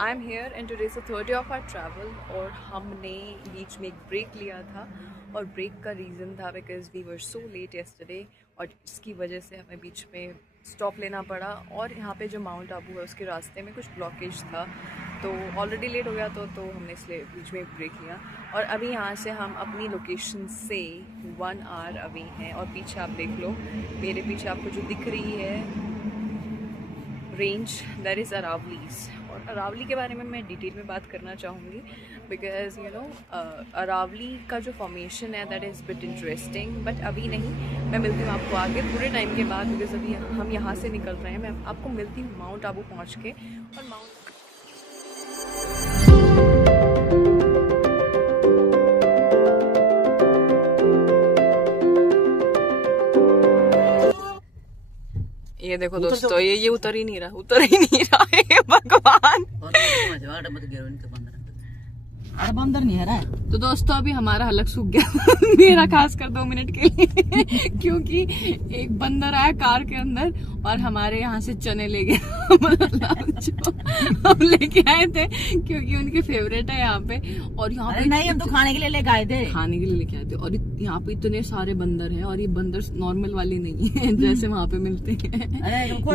I am here and today is the third day of our travel और हमने बीच में एक ब्रेक लिया था और ब्रेक का रीज़न था because we were so late yesterday और इसकी वजह से हमें बीच में स्टॉप लेना पड़ा और यहाँ पे जो माउंट आबू है उसके रास्ते में कुछ ब्लॉकेज था तो ऑलरेडी लेट हो गया तो हमने इसलिए बीच में एक ब्रेक लिया और अभी यहाँ से हम अपनी लोकेशन से 1 आवर अवे हैं और पीछे आप देख लो मेरे पीछे आपको जो दिख रही है रेंज दैट इज़ अरावलीज़ और अरावली के बारे में मैं डिटेल में बात करना चाहूँगी बिकॉज यू नो अरावली का जो फॉर्मेशन है that is bit interesting but अभी नहीं। मैं मिलती हूँ आपको आगे पूरे टाइम के बाद बिकॉज अभी हम यहाँ से निकल रहे हैं। मैं आपको मिलती हूँ माउंट आबू पहुँच के और माउंट ये देखो दोस्तों ये उतर ही नहीं रहा है भगवान। अरे बंदर नहीं है रहा। तो दोस्तों अभी हमारा हलक सूख गया मेरा खास कर 2 मिनट के लिए क्योंकि एक बंदर आया कार के अंदर और हमारे यहाँ से चने ले गया जो हम लेके आए थे क्योंकि उनके फेवरेट है यहाँ पे। और यहाँ पे नहीं हम तो खाने के लिए लेके आए थे और यहाँ पे इतने सारे बंदर हैं और ये बंदर नॉर्मल वाले नहीं है जैसे वहाँ पे मिलते हैं।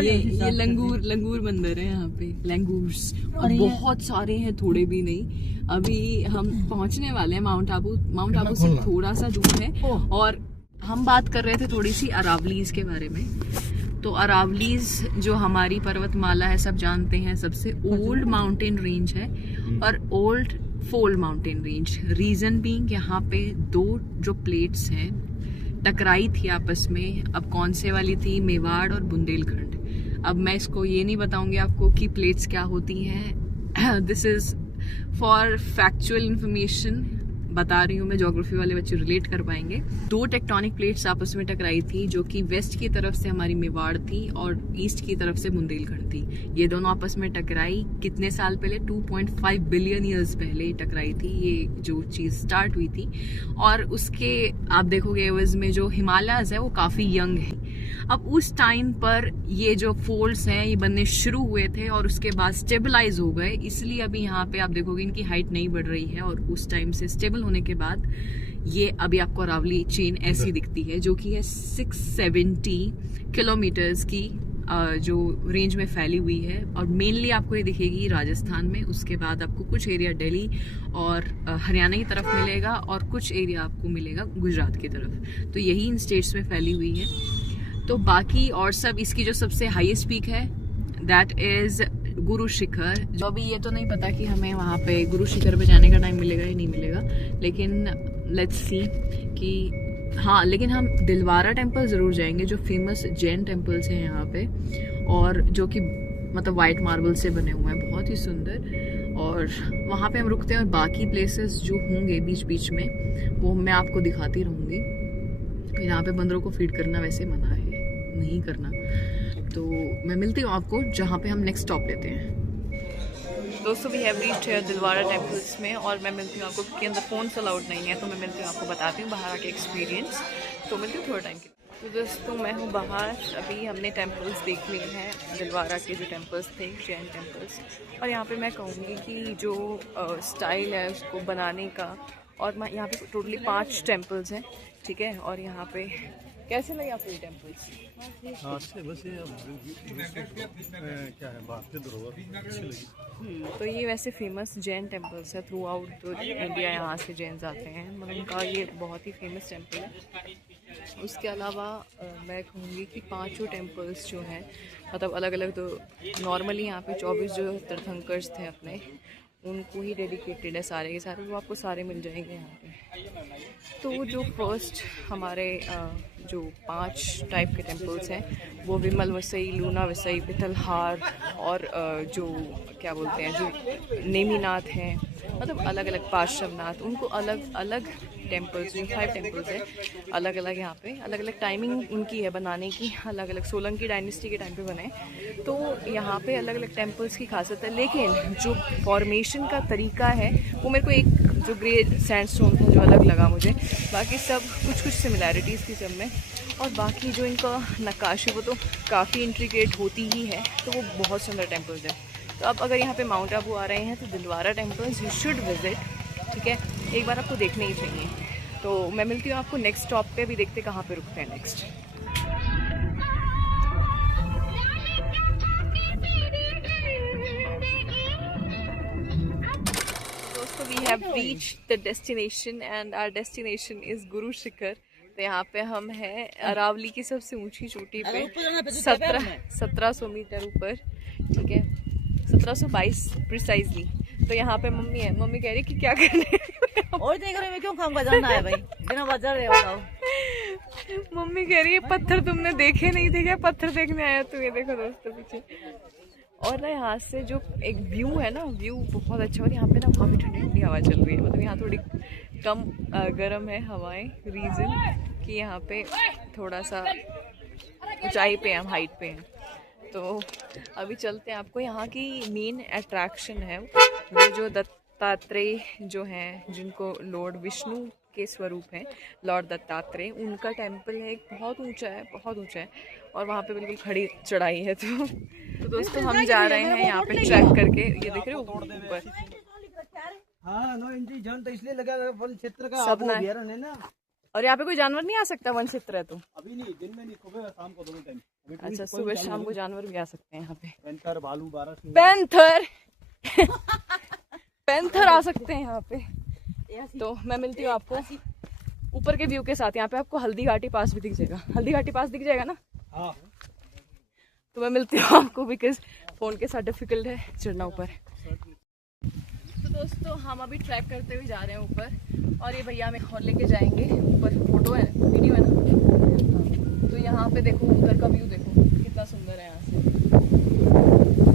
ये लंगूर बंदर है यहाँ पे, लंगूर्स और बहुत सारे हैं, थोड़े भी नहीं। अभी हम पहुंचने वाले हैं माउंट आबू से थोड़ा सा दूर है और हम बात कर रहे थे थोड़ी सी अरावलीज के बारे में। तो अरावलीज जो हमारी पर्वतमाला है सब जानते हैं सबसे ओल्ड माउंटेन रेंज है और old fold mountain range. Reason being यहाँ पे 2 जो प्लेट्स हैं टकराई थी आपस में। अब कौन से वाली थी? मेवाड़ और बुंदेलखंड। अब मैं इसको ये नहीं बताऊंगी आपको कि प्लेट्स क्या होती हैं, this is for factual information बता रही हूँ मैं, ज्योग्राफी वाले बच्चे रिलेट कर पाएंगे। 2 टेक्टोनिक प्लेट्स आपस में टकराई थी जो कि वेस्ट की तरफ से हमारी मेवाड़ थी और ईस्ट की तरफ से बुंदेलखंड थी। ये दोनों आपस में टकराई कितने साल पहले? 2.5 बिलियन ईयर्स पहले टकराई थी ये जो चीज़ स्टार्ट हुई थी। और उसके आप देखोगे एवज में जो हिमालयज है वो काफ़ी यंग है। अब उस टाइम पर ये जो फोल्ड्स हैं ये बनने शुरू हुए थे और उसके बाद स्टेबलाइज हो गए, इसलिए अभी यहाँ पे आप देखोगे इनकी हाइट नहीं बढ़ रही है। और उस टाइम से स्टेबल होने के बाद ये अभी आपको अरावली चेन ऐसी दिखती है जो कि है 670 किलोमीटर्स की जो रेंज में फैली हुई है और मेनली आपको ये दिखेगी राजस्थान में। उसके बाद आपको कुछ एरिया दिल्ली और हरियाणा की तरफ मिलेगा और कुछ एरिया आपको मिलेगा गुजरात की तरफ। तो यही इन स्टेट्स में फैली हुई है। तो बाकी और सब इसकी जो सबसे हाईएस्ट पीक है दैट इज गुरु शिखर। जो अभी ये तो नहीं पता कि हमें वहाँ पे गुरु शिखर पे जाने का टाइम मिलेगा या नहीं मिलेगा, लेकिन लेट्स सी कि हाँ, लेकिन हम दिलवारा टेम्पल ज़रूर जाएंगे जो फेमस जैन टेम्पल्स हैं यहाँ पे और जो कि मतलब वाइट मार्बल से बने हुए हैं, बहुत ही सुंदर। और वहाँ पे हम रुकते हैं और बाकी प्लेसेस जो होंगे बीच बीच में वो मैं आपको दिखाती रहूँगी। यहाँ पे बंदरों को फीड करना वैसे मना है, नहीं करना। तो मैं मिलती हूँ आपको जहाँ पे हम नेक्स्ट स्टॉप लेते हैं। दोस्तों we have reached here Dilwara temples में और मैं मिलती हूँ आपको क्योंकि अंदर फ़ोन्स अलाउड नहीं है। तो मैं मिलती हूँ आपको, बताती हूँ बाहर आके एक्सपीरियंस। तो मिलती हूँ थोड़ा टाइम के। तो दोस्तों मैं हूँ बाहर, अभी हमने टेम्पल्स देख लिए हैं, दिलवारा के जो टेम्पल्स थे जैन टेम्पल्स। और यहाँ पे मैं कहूँगी कि जो स्टाइल है उसको बनाने का, और यहाँ पे टोटली 5 टेम्पल्स हैं, ठीक है। और यहाँ पे कैसे लगे आपको ये टेम्पल्स? क्या है बात अच्छी लगी। तो ये वैसे फेमस जैन टेम्पल्स है थ्रू आउट इंडिया, यहाँ से जैन आते हैं, मतलब उनका ये बहुत ही फेमस टेम्पल है। उसके अलावा मैं कहूँगी कि 5 टेम्पल्स जो हैं मतलब अलग अलग, तो नॉर्मली यहाँ पे 24 जो तीर्थंकर्स थे अपने उनको ही डेडिकेटेड है सारे के सारे, वो आपको सारे मिल जाएंगे यहाँ पे। तो जो फर्स्ट हमारे जो 5 टाइप के टेम्पल्स हैं वो विमल वसई, लूना वसई, पिथलहार और जो क्या बोलते हैं जो नेमीनाथ हैं, मतलब अलग अलग पार्श्वनाथ, उनको अलग अलग टेम्पल्स, जो 5 टेम्पल्स हैं अलग अलग यहाँ पे अलग अलग टाइमिंग उनकी है बनाने की, अलग अलग सोलंकी डायनेस्टी के टाइम पे बने। तो यहाँ पे अलग अलग टेम्पल्स की खासियत है, लेकिन जो फॉर्मेशन का तरीका है वो मेरे को एक जो ग्रे सैंडस्टोन था जो अलग लगा मुझे, बाकी सब कुछ सिमिलैरिटीज़ थी सब में। और बाकी जो इनका नक्काशी वो तो काफ़ी इंट्रिकेट होती ही है, तो वो बहुत सुंदर टेम्पल्स है। तो अब अगर यहाँ पे माउंट आबू आ रहे हैं तो Dilwara temples you should visit, ठीक है, एक बार आपको देखने ही चाहिए। तो मैं मिलती हूँ आपको नेक्स्ट स्टॉप पे, भी देखते कहाँ पे रुकते हैं नेक्स्ट। दोस्तों we have reached the destination and our destination is Guru Shikhar. तो यहाँ पे हम हैं अरावली की सबसे ऊंची चोटी पे, 1700 मीटर ऊपर, ठीक है, 1722 प्रिसाइजली। तो यहाँ पे मम्मी है, मम्मी कह रही कि क्या करने और देख रहे हैं क्यों काम का जाना है भाई, बिना वजह रहे बताओ। मम्मी कह रही है पत्थर तुमने देखे नहीं थे क्या, पत्थर देखने आया तू, ये देखो दोस्तों पीछे। और ना यहाँ से जो एक व्यू है ना, व्यू बहुत अच्छा, और यहाँ पे ना काफ़ी ठंडी ठंडी हवा चल रही है, मतलब यहाँ थोड़ी कम गर्म है हवाएं, रीज़न कि यहाँ पे थोड़ा सा ऊंचाई पे हम, हाइट पे हैं। तो अभी चलते हैं, आपको यहाँ की मेन अट्रैक्शन है वो जो दत्तात्रेय जो हैं, जिनको लॉर्ड विष्णु के स्वरूप हैं, लॉर्ड दत्तात्रेय, उनका टेम्पल है, एक बहुत ऊंचा है, बहुत ऊंचा है, और वहाँ पे बिल्कुल खड़ी चढ़ाई है। तो दोस्तों हम जा रहे हैं यहाँ पे ट्रैक करके, ये देख रहे हो ऊपर। हाँ, नो एंट्री जोन तो इसलिए लगा वन क्षेत्र का सब ना अभयारण्य है ना। और यहाँ पे कोई जानवर नहीं आ सकता, वन क्षेत्र है तो? अभी नहीं, दिन में नहीं, सुबह शाम को दोनों टाइम। अच्छा, सुबह शाम को जानवर भी आ सकते हैं यहाँ पे, पैंथर, भालू, बारह सिंह। पैंथर पैंथर आ सकते हैं यहाँ पे। तो मैं मिलती हूँ आपको ऊपर के व्यू के साथ। यहाँ पे आपको हल्दी घाटी पास भी दिख जाएगा, हल्दी घाटी पास दिख जाएगा ना? हाँ। तो मैं मिलती हूँ आपको, बिकॉज फोन के साथ डिफिकल्ट है चढ़ना ऊपर। तो दोस्तों हम अभी ट्रैक करते हुए जा रहे हैं ऊपर, और ये भैया हमें और लेके जाएंगे ऊपर। फोटो है, वीडियो है ना? तो यहाँ पे देखो उधर का व्यू, देखो कितना सुंदर है यहाँ से।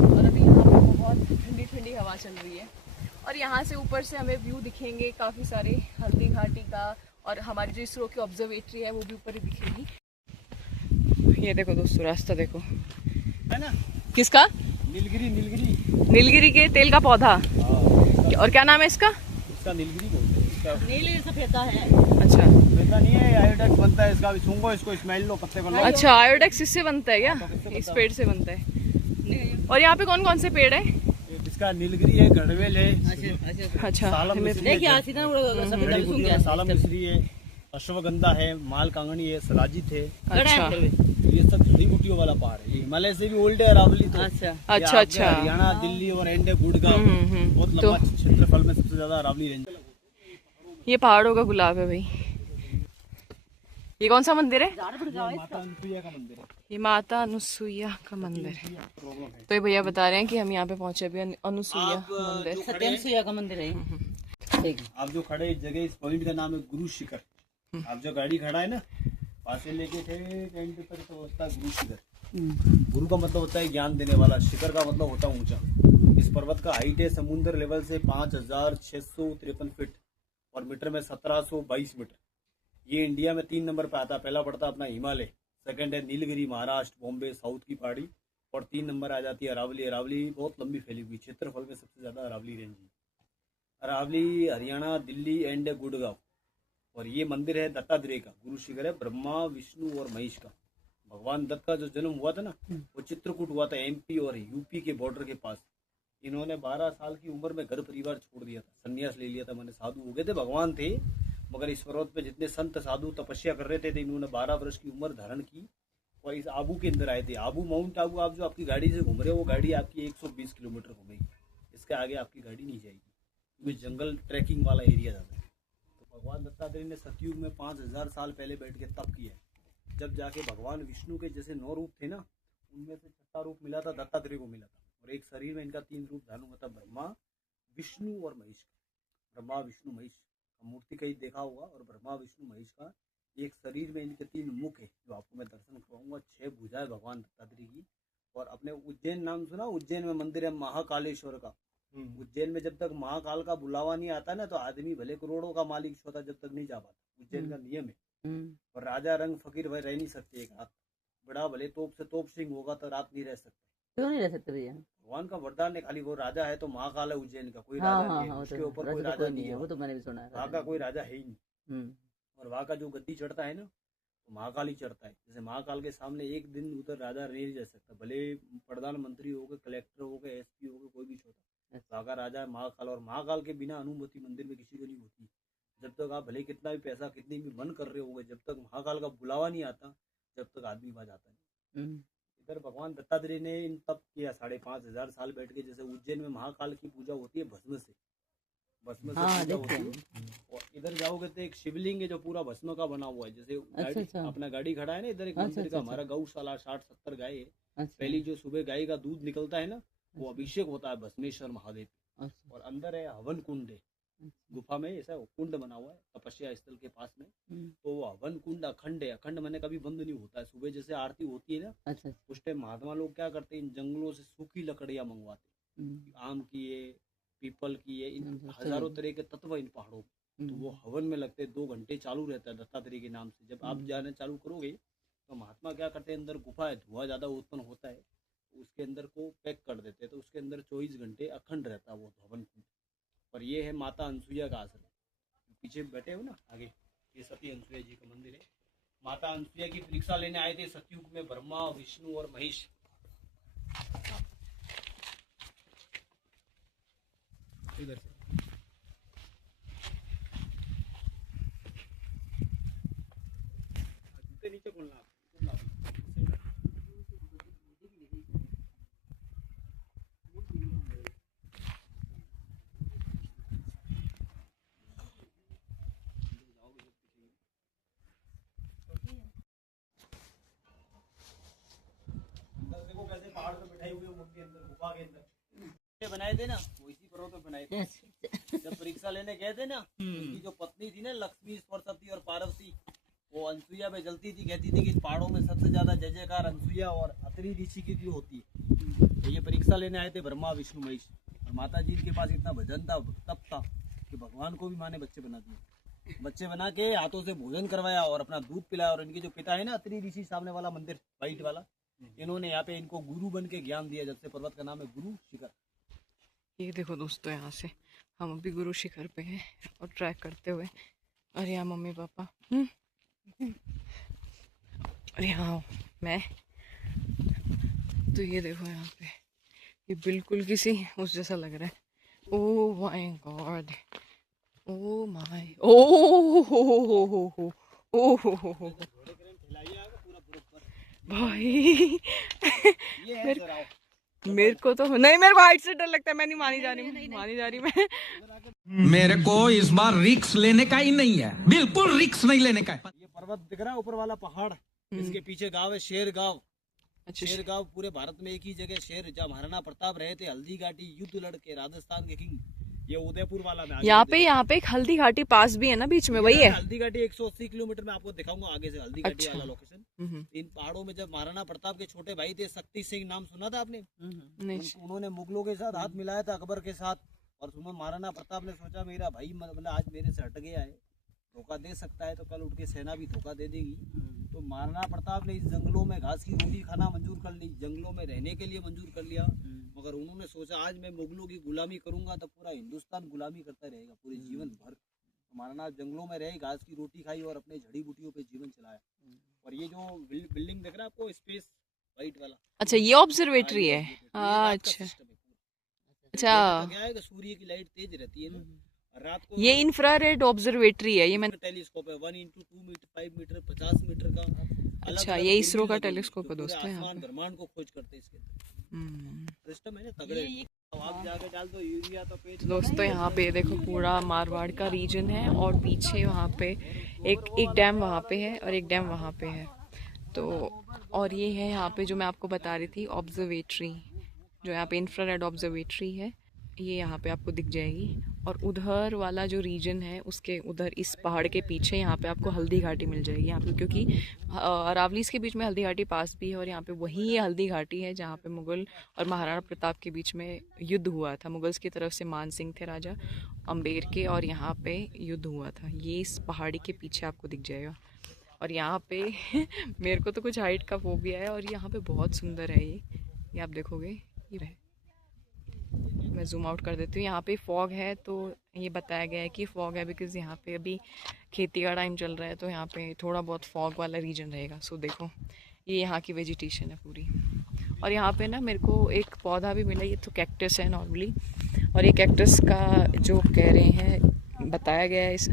और अभी यहाँ पे बहुत ठंडी ठंडी हवा चल रही है, और यहाँ से ऊपर से हमें व्यू दिखेंगे काफ़ी सारे हल्दी घाटी का, और हमारी जो इसरो की ऑब्जर्वेटरी है वो भी ऊपर ही दिखेगी। ये देखो दोस्तों रास्ता देखो, है ना? किसका? नीलगिरी, नीलगिरी, नीलगिरी के तेल का पौधा। और क्या नाम है इसका? इसका नीलगिरी बोलते हैं। इसका नीली सफेदा है। अच्छा, वैसा नहीं है, आयोडेक्स बनता है इसका। सूंघो इसको, स्मेल लो, पत्ते को लो। अच्छा, आयोडेक्स इससे बनता है क्या? इस पेड़ से बनता है। और यहाँ पे कौन कौन से पेड़ है? इसका नीलगिरी है, गढ़वेल है, अच्छा, सालम मिश्री है, सालम मिश्री है, अश्वगंधा है, माल कांगनी है, सलाजित है। अच्छा ये सब जड़ी बूटियों वाला पहाड़ है। हिमालय से भी ओल्ड है अरावली तो। अच्छा अच्छा अच्छा। हरियाणा, दिल्ली और एंड है गुड़गांव। बहुत तो लंबा क्षेत्रफल में सबसे ज्यादा अरावली रेंज। ये पहाड़ों का गुलाब है भाई। ये कौन सा मंदिर है? माता अनुसुईया का मंदिर है। ये माता अनुसुईया का मंदिर है। तो ये भैया बता रहे हैं कि हम यहाँ पे पहुंचे अभी, अनुसुईया मंदिर, सत्यनुसुईया का मंदिर है। ठीक है। आप जो खड़े इस जगह, इस पॉइंट का नाम है गुरु शिखर। आप जो गाड़ी खड़ा है ना, पास से लेके थे एंड तक तो होता है गुरु शिखर। गुरु का मतलब होता है ज्ञान देने वाला, शिखर का मतलब होता है ऊंचा। इस पर्वत का हाइट है समुद्र लेवल से 5653 फीट और मीटर में 1722 मीटर। ये इंडिया में 3 नंबर पे आता है। पहला पड़ता है अपना हिमालय, सेकंड है नीलगिरी महाराष्ट्र बॉम्बे साउथ की पहाड़ी, और 3 नंबर आ जाती है अरावली। अरावली बहुत लंबी फैली हुई, क्षेत्रफल में सबसे ज्यादा अरावली रेंज है। अरावली हरियाणा, दिल्ली एंड गुड़गांव। और ये मंदिर है दत्तात्रेय का। गुरु शिखर है ब्रह्मा, विष्णु और महेश का। भगवान दत्त का जो जन्म हुआ था ना, वो चित्रकूट हुआ था, एमपी और यूपी के बॉर्डर के पास। इन्होंने 12 साल की उम्र में घर परिवार छोड़ दिया था, संन्यास ले लिया था। मैंने साधु हो गए थे, भगवान थे, मगर इस पर्वत पे जितने संत साधु तपस्या कर रहे थे, इन्होंने 12 वर्ष की उम्र धारण की और इस आबू के अंदर आए थे। आबू, माउंट आबू, आप जो आपकी गाड़ी से घूम रहे हो, वो गाड़ी आपकी 120 किलोमीटर घूमेगी। इसके आगे आपकी गाड़ी नहीं जाएगी, क्योंकि जंगल ट्रैकिंग वाला एरिया ज़्यादा है। तो भगवान दत्तात्रेय ने सतयुग में 5000 साल पहले बैठ के तप किया है। जब जाके भगवान विष्णु के जैसे 9 रूप थे ना, उनमें से 6ठा रूप मिला था दत्तात्रेय को मिला था। और एक शरीर में इनका 3 रूप धारण हुआ था, ब्रह्मा, विष्णु और महेश का। ब्रह्मा, विष्णु, महेश का मूर्ति कहीं देखा होगा। और ब्रह्मा, विष्णु, महेश का एक शरीर में इनके 3 मुख है, जो आपको मैं दर्शन करवाऊंगा। 6 भुजाएं भगवान दत्तात्रेय की। और अपने उज्जैन नाम सुना? उज्जैन में मंदिर है महाकालेश्वर का। उज्जैन में जब तक महाकाल का बुलावा नहीं आता ना, तो आदमी भले करोड़ों का मालिक होता, जब तक नहीं जा पाता। उज्जैन का नियम है। और राजा रंग फकीर भाई रह नहीं सकते एक रात। बड़ा भले तोप से तोप सिंह होगा तो रात नहीं रह सकते। क्यों नहीं रह सकते भैया? भगवान का वरदान है, खाली वो राजा है तो महाकाल है उज्जैन का, कोई राजा नहीं है। उसके ऊपर कोई राजा नहीं है, वो तो मैंने भी सुना है। वहाँ का कोई राजा है ही नहीं। और वहाँ का जो गद्दी चढ़ता है ना, तो महाकाल ही चढ़ता है। जैसे महाकाल के सामने एक दिन उधर राजा नहीं रह सकता, भले प्रधानमंत्री हो गए, कलेक्टर हो गए, एसपी हो गए, कोई भी छोटा, तो अगर राजा है महाकाल, और महाकाल के बिना अनुमति मंदिर में किसी को नहीं होती। जब तक आप भले कितना भी पैसा कितनी भी मन कर रहे होगे, जब तक महाकाल का बुलावा नहीं आता, जब तक आदमी वहां जाता नहीं। इधर भगवान दत्तात्रेय ने इन तप किया 5,500 साल बैठ के। जैसे उज्जैन में महाकाल की पूजा होती है भस्म से पूजा होती है, और इधर जाओगे तो एक शिवलिंग है जो पूरा भस्म का बना हुआ है। जैसे अपना गाड़ी खड़ा है ना, इधर एक मंदिर का हमारा गौशाला 60-70 गाय है। पहली जो सुबह गाय का दूध निकलता है ना, वो अभिषेक होता है भस्मेश्वर महादेव। और अंदर है हवन कुंड है, गुफा में ऐसा कुंड बना हुआ है तपस्या स्थल के पास में। तो वो हवन कुंड अखंड है, अखंड मैंने कभी बंद नहीं होता है। सुबह जैसे आरती होती है ना, उस टाइम महात्मा लोग क्या करते हैं, इन जंगलों से सूखी लकड़ियां मंगवाते, आम की है, पीपल की है, इन हजारों तरह के तत्व इन पहाड़ों में। तो वो हवन में लगते 2 घंटे चालू रहता है दत्तात्रेय के नाम से। जब आप जाने चालू करोगे तो महात्मा क्या करते हैं, अंदर गुफा है, धुआं ज्यादा उत्पन्न होता है, उसके अंदर को पैक कर देते हैं, तो उसके अंदर 24 घंटे अखंड रहता है वो हवन कुंड। और ये है माता अनसुईया का आश्रम, पीछे बैठे हो ना आगे, ये सती अनसुईया जी का मंदिर है। माता अनसुईया की परीक्षा लेने आए थे सतयुग में ब्रह्मा, विष्णु और महेश। इधर से जूते नीचे खोलना, कैसे पहाड़ पे बैठाई हुई मूर्ति अंदर गुफा के अंदर बनाए थे ना, वो इसी पर्वत पे बनाए थे। जब परीक्षा लेने गए थे ना, उनकी जो पत्नी थी ना लक्ष्मी, सरस्वती और पार्वती, वो अनसुईया पे जलती थी, कहती थी कि इस पहाड़ों में सबसे ज्यादा जय जयकार अनसुईया और अत्रि ऋषि की जो होती है। तो ये परीक्षा लेने आए थे ब्रह्मा, विष्णु, महेश, और माता जी के पास इतना भजन था, तप था कि भगवान को भी माँ ने बच्चे बना दिए। बच्चे बना के हाथों से भोजन करवाया और अपना दूध पिलाया। और इनके जो पिता है ना अत्रि ऋषि, सामने वाला मंदिर व्हाइट वाला, इन्होंने यहाँ पे इनको गुरु बन के ज्ञान दिया। जब से पर्वत का नाम है गुरु शिखर। ये देखो दोस्तों, यहाँ से हम अभी गुरु शिखर पे हैं और ट्रैक करते हुए, और यहाँ मम्मी पापा, और यहाँ मैं। तो ये देखो यहाँ पे, ये बिल्कुल किसी उस जैसा लग रहा है। Oh my god, oh my, oh भाई मेरे को तो नहीं, मेरे को हाइट से डर लगता है, मैं नहीं मानी जा रही मैं। मेरे को इस बार रिक्स लेने का ही नहीं है, बिल्कुल रिक्स नहीं लेने का है। ये पर्वत दिख रहा है ऊपर वाला पहाड़, इसके पीछे गांव है शेर गांव। अच्छा, शेर गांव पूरे भारत में एक ही जगह शेर, जहाँ महाराणा प्रताप रहे थे, हल्दी घाटी युद्ध लड़के, राजस्थान के किंग। ये उदयपुर वाला में यहाँ पे एक हल्दी घाटी पास भी है ना बीच में, वही है हल्दी घाटी। 180 किलोमीटर में आपको दिखाऊंगा आगे से हल्दी घाटी वाला लोकेशन। इन पहाड़ों में जब महाराणा प्रताप के छोटे भाई थे शक्ति सिंह, नाम सुना था आपने? उन्होंने मुगलों के साथ हाथ मिलाया था, अकबर के साथ। और महाराणा प्रताप ने सोचा मेरा भाई मतलब आज मेरे से हट गया है, धोखा दे सकता है, तो कल उठ के सेना भी धोखा दे देगी। तो महाराणा प्रताप ने इस जंगलों में घास की रोटी खाना मंजूर कर ली, जंगलों में रहने के लिए मंजूर कर लिया। मगर उन्होंने सोचा आज मैं मुगलों की गुलामी करूंगा तो पूरा हिंदुस्तान गुलामी करता रहेगा पूरे जीवन भर। महाराणा जंगलों में रहे, घास की रोटी खाई और अपने जड़ी बूटियों पे जीवन चलाया। और ये जो बिल्डिंग दिख रहा है आपको, स्पेस व्हाइट वाला, अच्छा ये ऑब्जर्वेटरी है। अच्छा अच्छा, क्या है कि सूर्य की लाइट तेज रहती है ना रात को, ये इंफ्रारेड ऑब्जर्वेटरी है। ये मैंने टेलीस्कोप है 1x2 मीटर, 5 मीटर, 50 मीटर का। अच्छा, ये इसरो का टेलीस्कोप है दोस्तों। आसमान ब्रह्मांड को खोज करते हैं इसके सिस्टम है ना तगड़े। आप जाके डाल दो यूरिया तो पेज। दोस्तों यहाँ पे देखो पूरा मारवाड़ का रीजन है, और पीछे वहाँ पे एक डैम वहाँ पे है और एक डैम वहाँ पे है। तो और ये है यहाँ पे जो मैं आपको बता रही थी ऑब्जर्वेटरी, जो यहाँ पे इंफ्रारेड ऑब्जर्वेटरी है, ये यहाँ पे आपको दिख जाएगी। और उधर वाला जो रीजन है उसके उधर इस पहाड़ के पीछे यहाँ पे आपको हल्दी घाटी मिल जाएगी यहाँ पे, क्योंकि अरावलीज के बीच में हल्दी घाटी पास भी है। और यहाँ पे वही ये हल्दी घाटी है जहाँ पे मुगल और महाराणा प्रताप के बीच में युद्ध हुआ था। मुगल्स की तरफ से मान सिंह थे राजा अम्बेर के, और यहाँ पे युद्ध हुआ था। ये इस पहाड़ी के पीछे आपको दिख जाएगा। और यहाँ पे मेरे को तो कुछ हाइट का फोबिया है, और यहाँ पे बहुत सुंदर है ये आप देखोगे। ये मैं जूम आउट कर देती हूँ। यहाँ पे फॉग है, तो ये बताया गया है कि फॉग है बिकॉज़ यहाँ पे अभी खेती का टाइम चल रहा है, तो यहाँ पे थोड़ा बहुत फॉग वाला रीजन रहेगा। सो देखो ये यहाँ की वेजिटेशन है पूरी। और यहाँ पे ना मेरे को एक पौधा भी मिला, ये तो कैक्टस है नॉर्मली, और ये कैक्टस का जो कह रहे हैं बताया गया है इस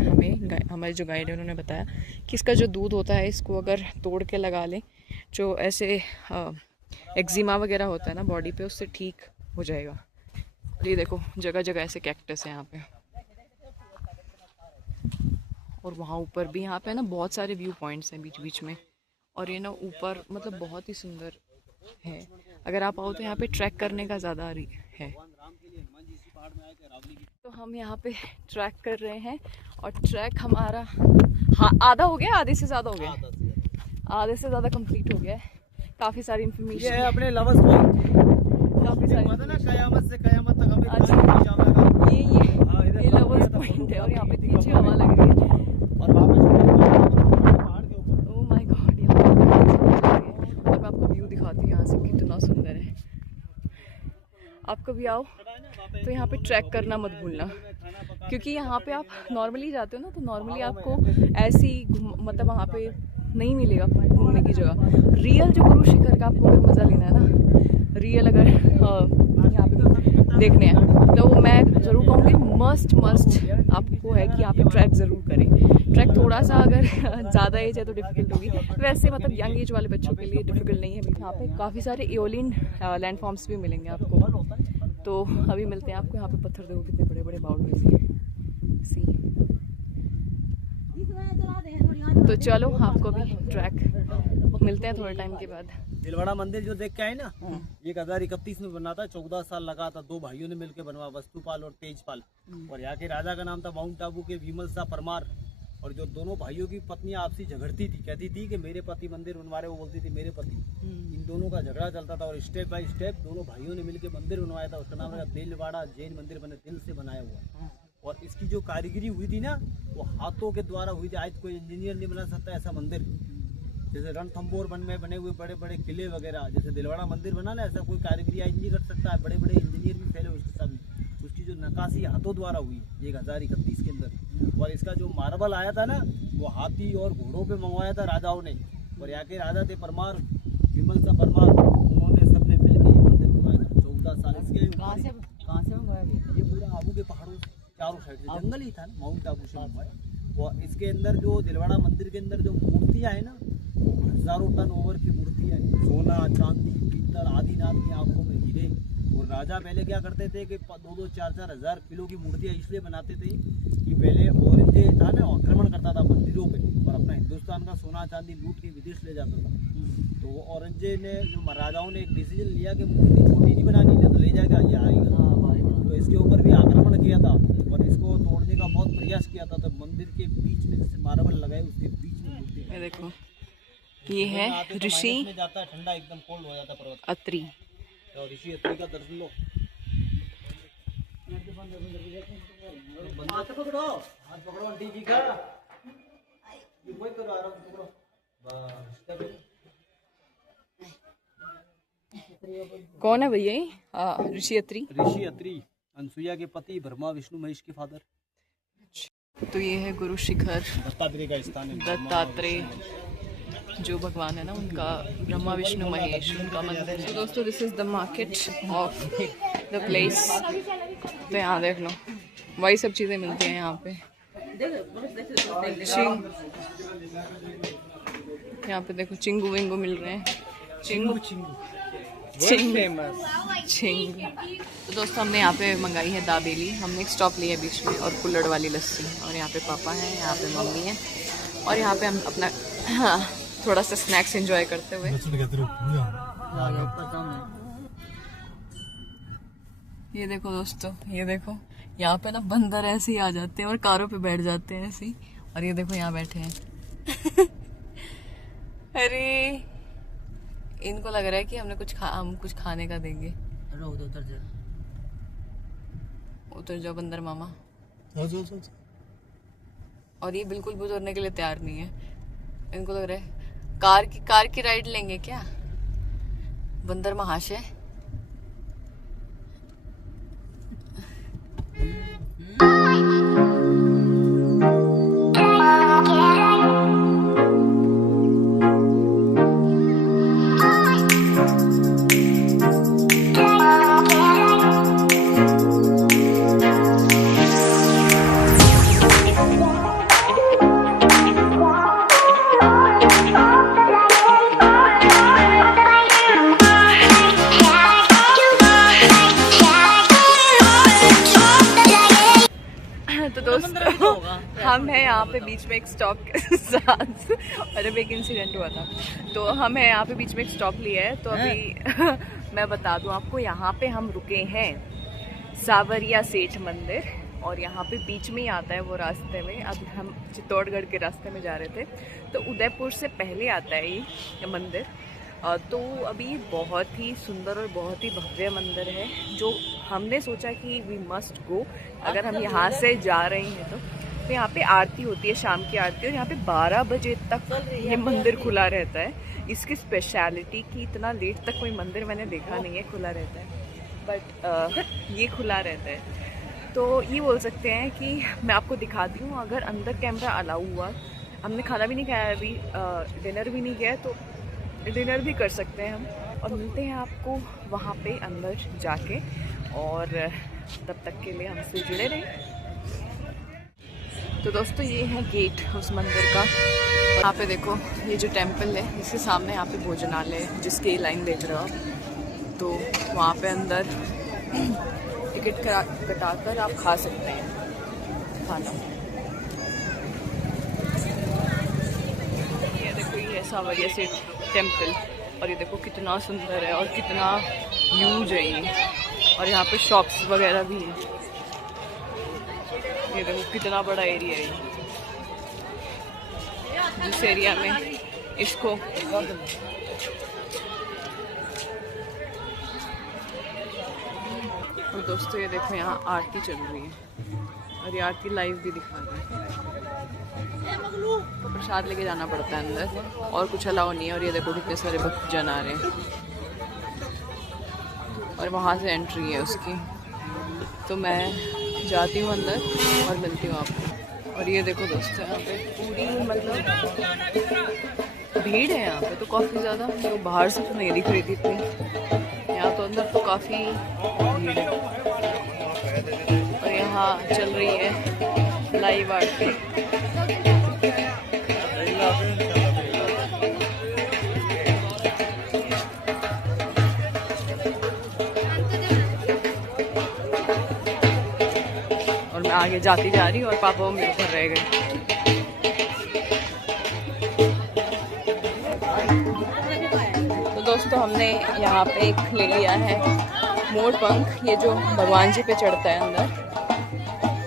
हमारे जो गाइड है उन्होंने बताया कि इसका जो दूध होता है इसको अगर तोड़ के लगा लें, जो ऐसे एक्जिमा वगैरह होता है ना बॉडी पे, उससे ठीक हो जाएगा। ये देखो जगह जगह ऐसे कैक्टस है यहाँ पे। और वहाँ ऊपर भी यहाँ पे ना बहुत सारे व्यू पॉइंट्स हैं बीच बीच में, और ये ना ऊपर मतलब बहुत ही सुंदर है। अगर आप आओ तो यहाँ पे ट्रैक करने का ज़्यादा है। तो हम यहाँ पे ट्रैक कर रहे हैं, और ट्रैक हमारा आधा हो गया, आधे से ज़्यादा हो गया, आधे से ज़्यादा कंप्लीट हो गया है। काफ़ी सारी इन्फॉर्मेशन है अपने लवर्स पॉइंट, काफ़ी सारी ना कयामत से कयामत तक हमें अच्छा ये लवर्स पॉइंट है, और यहाँ पे नीचे हवा लग रही है, और पहाड़ के ऊपर। ओह माय गॉड यहाँ पे और मैं आपको व्यू दिखाती हूँ यहाँ से कितना सुंदर है। आप कभी आओ तो यहाँ पे ट्रैक करना मत भूलना, क्योंकि यहाँ पे आप नॉर्मली जाते हो ना, तो नॉर्मली आपको ऐसी मतलब वहाँ पे नहीं मिलेगा घूमने की जगह। रियल जो गुरु शिखर का आपको अगर मज़ा लेना है ना, रियल अगर यहाँ पे देखने हैं, तो मैं ज़रूर कहूँगी मस्ट आपको है कि यहाँ पे ट्रैक ज़रूर करें। ट्रैक थोड़ा सा अगर ज़्यादा एज है तो डिफ़िकल्ट होगी, वैसे मतलब यंग एज वाले बच्चों के लिए डिफ़िकल्ट नहीं है। यहाँ पे काफ़ी सारे एओलियन लैंडफॉर्म्स भी मिलेंगे आपको। तो अभी मिलते हैं आपको। यहाँ पे पत्थर देखो कितने बड़े बड़े बाउंड्रीज हैं। तो चलो आपको भी ट्रैक मिलते हैं थोड़े टाइम के बाद। दिलवाड़ा मंदिर जो देख के आए ना, 1031 में बना था, 14 साल लगा था, 2 भाइयों ने मिलकर बनवा, वस्तुपाल और तेजपाल। और यहाँ के राजा का नाम था माउंट आबू के विमल शाह परमार। और जो दोनों भाइयों की पत्नियां आपसी झगड़ती थी, कहती थी कि मेरे पति मंदिर बनवा रहे, वो बोलती थी मेरे पति। इन दोनों का झगड़ा चलता था, और स्टेप बाय स्टेप दोनों भाइयों ने मिलकर मंदिर बनवाया था। उसका नाम रखा दिलवाड़ा जैन मंदिर, बने दिल से बनाया हुआ। और इसकी जो कारीगरी हुई थी ना, वो हाथों के द्वारा हुई थी। आज कोई इंजीनियर नहीं बना सकता ऐसा मंदिर। जैसे रणथंबोर वन में बने हुए बड़े बड़े किले वगैरह, जैसे दिलवाड़ा मंदिर बना ना, ऐसा कोई कारीगरी आज नहीं कर सकता है। बड़े बड़े इंजीनियर भी फैले उसके साथ। उसकी जो नक्काशी हाथों द्वारा हुई 1031 के अंदर। और इसका जो मार्बल आया था ना, वो हाथी और घोड़ों पे मंगवाया था राजाओं ने। और यहाँ के राजा थे परमार, विमल शाह परमार, उन्होंने सबने मिलकर ये मंदिर बनवाया था। 14 साल इसके कहाँ से मंगवाया? ये पूरा आबू के पहाड़ों चारों साइड से जंगल ही था ना, माउंट आबू से मंगवाया। और इसके अंदर जो दिलवाड़ा मंदिर के अंदर जो मूर्तियाँ है ना, हजारों टन ओवर की मूर्तियाँ हैं। सोना, चांदी, पीतल, आदिनाथ की आंखों में हीरे। और राजा पहले क्या करते थे कि 2-2, 4-4 हजार किलो की मूर्तियाँ इसलिए बनाते थे कि पहले औरंगजेब था ना, आक्रमण करता था मंदिरों पे, और अपना हिंदुस्तान का सोना चांदी लूट के विदेश ले जाता था। तो वो औरंगजेब ने, जो राजाओं ने एक डिसीजन लिया कि मूर्ति छोटी नहीं बनानी, नहीं तो ले जाएगा ये आएगा। तो इसके ऊपर भी आक्रमण किया था, और इसको तोड़ने का बहुत प्रयास किया था। तो मंदिर के बीच में जैसे मार्बल लगाए, उसके बीच में मूर्ति। देखो ये है ऋषि जाता है, ठंडा एकदम कोल्ड हो जाता है पर्वत। अत्री। तो ऋषि अत्री का दर्शन लो। हाथ पकड़ो आंटी जी का। ये कोई करो, आराम से पकड़ो बस। कौन है भैया ये? ऋषि अत्री। ऋषि अत्री अनसुईया के पति, ब्रह्मा विष्णु महेश के फादर। तो ये है गुरु शिखर दत्तात्रेय का स्थान है। दत्तात्रेय जो भगवान है ना, उनका ब्रह्मा विष्णु महेश उनका मंदिर है। तो दोस्तों this is the market of the place. तो यहाँ देख लो वही सब चीज़ें मिलती हैं यहाँ पे। यहाँ पे देखो चिंगू विंगू मिल रहे हैं। चिंगू तो दोस्तों हमने यहाँ पे मंगाई है दाबेली। हमने एक स्टॉप लिया है बीच में, और कुल्हड़ वाली लस्सी। और यहाँ पे पापा हैं, यहाँ पे मम्मी है, और यहाँ पे हम अपना थोड़ा सा स्नैक्स एंजॉय करते हुए। ये देखो दोस्तों, ये देखो यहाँ पे ना बंदर ऐसे ही आ जाते हैं और कारों पे बैठ जाते हैं ऐसे ही। और ये देखो यहाँ बैठे हैं अरे इनको लग रहा है कि हमने हम कुछ खाने का देंगे। उतर जाओ बंदर मामा। और ये बिल्कुल भी उतरने के लिए तैयार नहीं है। इनको लग रहा है कार की राइड लेंगे क्या बंदर महाशय। दोस्तों हम हैं यहाँ पे बीच में एक स्टॉप के साथ, और अभी एक इंसिडेंट हुआ था, तो हम हैं यहाँ पे बीच में एक स्टॉप लिया है। तो अभी मैं बता दूँ आपको, यहाँ पे हम रुके हैं सावरिया सेठ मंदिर, और यहाँ पे बीच में ही आता है वो रास्ते में। अब हम चित्तौड़गढ़ के रास्ते में जा रहे थे, तो उदयपुर से पहले आता है ये मंदिर। तो अभी बहुत ही सुंदर और बहुत ही भव्य मंदिर है, जो हमने सोचा कि वी मस्ट गो, अगर हम यहाँ से जा रहे हैं तो यहाँ पे आरती होती है, शाम की आरती, और यहाँ पे 12 बजे तक ये मंदिर खुला रहता है। इसकी स्पेशलिटी कि इतना लेट तक कोई मंदिर मैंने देखा नहीं है खुला रहता है, बट ये खुला रहता है। तो ये बोल सकते हैं कि मैं आपको दिखाती हूँ, अगर अंदर कैमरा अलाउ हुआ, हमने खाना भी नहीं खाया अभी, डिनर भी नहीं किया, तो डिनर भी कर सकते हैं हम, और मिलते हैं आपको वहाँ पे अंदर जाके, और तब तक के लिए हमसे जुड़े रहें। तो दोस्तों ये है गेट उस मंदिर का, यहाँ पे देखो ये जो टेम्पल है इसके सामने यहाँ पे भोजनालय है, जिसकी लाइन देख रहे हो आप, तो वहाँ पे अंदर टिकट कटाकर आप खा सकते हैं खाना। ये देखो ये सावरिया सेठ टेम्पल, और ये देखो कितना सुंदर है और कितना ह्यूज है ये, और यहाँ पे शॉप्स वगैरह भी हैं। ये देखो कितना बड़ा एरिया है, जिस एरिया में इसको और दोस्तों ये देखो यहाँ आरती चल रही है, और ये आरती लाइव भी दिखा रही है। तो प्रसाद लेके जाना पड़ता है अंदर, और कुछ अलाउ नहीं है। और ये देखो कितने सारे भक्तजन आ रहे हैं, और वहाँ से एंट्री है उसकी। तो मैं जाती हूँ अंदर और मिलती हूँ आपको। और ये देखो दोस्तों यहाँ पे पूरी मतलब भीड़ है यहाँ पे तो काफ़ी ज़्यादा, तो बाहर से तो नहीं दिख रही थी इतनी, यहाँ तो अंदर तो काफ़ी भीड़ है। और यहाँ चल रही है लाइव आरती। और मैं आगे जाती जा रही हूँ और पापा मेरे ऊपर रह गए। तो दोस्तों हमने यहाँ पे एक ले लिया है मोर पंख, ये जो भगवान जी पे चढ़ता है अंदर,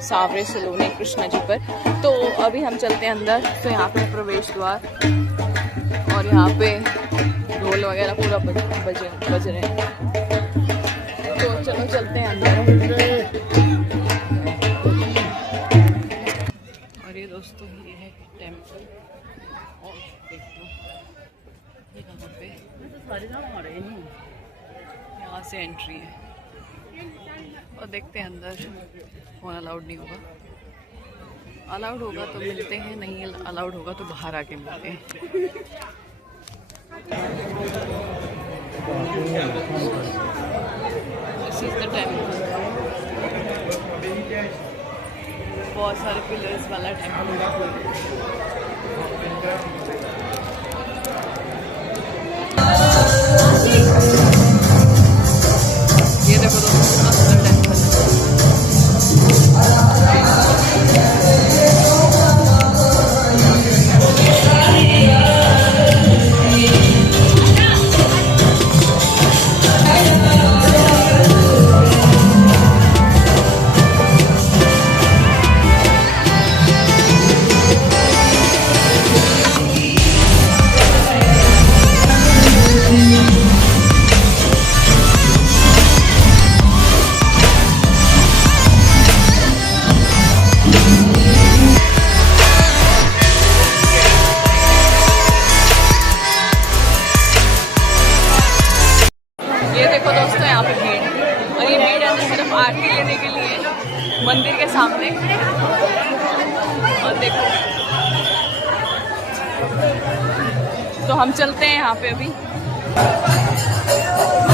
सांवरे सलोने कृष्णा जी पर। तो अभी हम चलते हैं अंदर। तो यहाँ पे प्रवेश द्वार, और यहाँ पे ढोल वगैरह पूरा बज रहे हैं। तो चलो चलते हैं अंदर। और ये दोस्तों ये है टेम्पल, और देखो यहाँ पे यहाँ से एंट्री है, और देखते हैं अंदर फोन अलाउड नहीं होगा, अलाउड होगा तो मिलते हैं, नहीं अलाउड होगा तो बाहर आके मिलते हैं। दिस इज द टेम्पल, बहुत सारे पिलर्स वाला टेम्पल है। ये देखो दोस्तों कितना सुंदर टेम्पल है। आरती लेने के लिए मंदिर के सामने, और देखो तो हम चलते हैं यहाँ पे अभी,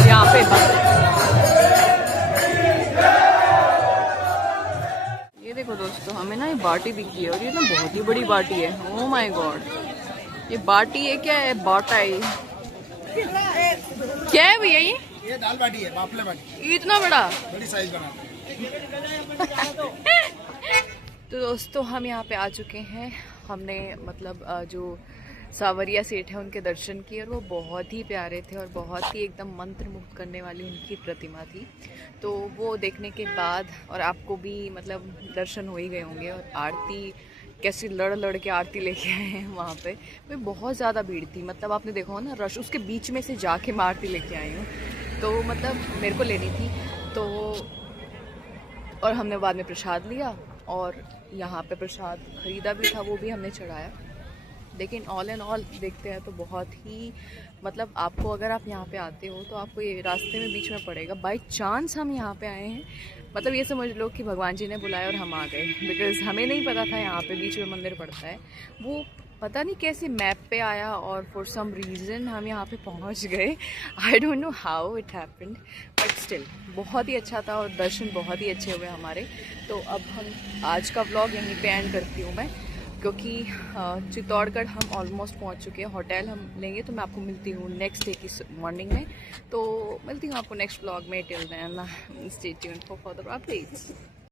यहाँ पे ये देखो दोस्तों हमें ना ये बाटी बिकी है, और ये ना बहुत ही बड़ी बाटी है। ओह माय गॉड, ये बाटी है क्या है? बाटा है क्या है भैया? ये दाल बाटी है, बाफले बाटी, इतना बड़ा, बड़ी साइज बना। तो दोस्तों हम यहाँ पे आ चुके हैं। हमने मतलब जो सावरिया सेठ है उनके दर्शन किए और वो बहुत ही प्यारे थे और बहुत ही एकदम मंत्रमुग्ध करने वाली उनकी प्रतिमा थी। तो वो देखने के बाद और आपको भी मतलब दर्शन हो ही गए होंगे। और आरती कैसी लड़ के आरती लेके आए हैं वहाँ पे। भाई बहुत ज़्यादा भीड़ थी, मतलब आपने देखा हो ना रश, उसके बीच में से जाके मैं आरती लेके आई हूँ। तो मतलब मेरे को लेनी थी तो, और हमने बाद में प्रसाद लिया और यहाँ पे प्रसाद ख़रीदा भी था, वो भी हमने चढ़ाया। लेकिन ऑल एंड ऑल देखते हैं तो बहुत ही मतलब आपको अगर आप यहाँ पे आते हो तो आपको ये रास्ते में बीच में पड़ेगा। बाय चांस हम यहाँ पे आए हैं, मतलब ये समझ लो कि भगवान जी ने बुलाया और हम आ गए, बिकॉज़ हमें नहीं पता था यहाँ पे बीच में मंदिर पड़ता है। वो पता नहीं कैसे मैप पे आया और फॉर सम रीज़न हम यहाँ पे पहुँच गए। I don't know how it happened, but still बहुत ही अच्छा था और दर्शन बहुत ही अच्छे हुए हमारे। तो अब हम आज का व्लॉग यहीं पे एंड करती हूँ मैं, क्योंकि चित्तौड़गढ़ हम ऑलमोस्ट पहुंच चुके हैं। होटल हम लेंगे तो मैं आपको मिलती हूँ नेक्स्ट डे की मॉर्निंग में। तो मिलती हूँ आपको नेक्स्ट व्लॉग में। Till then stay tuned for further updates.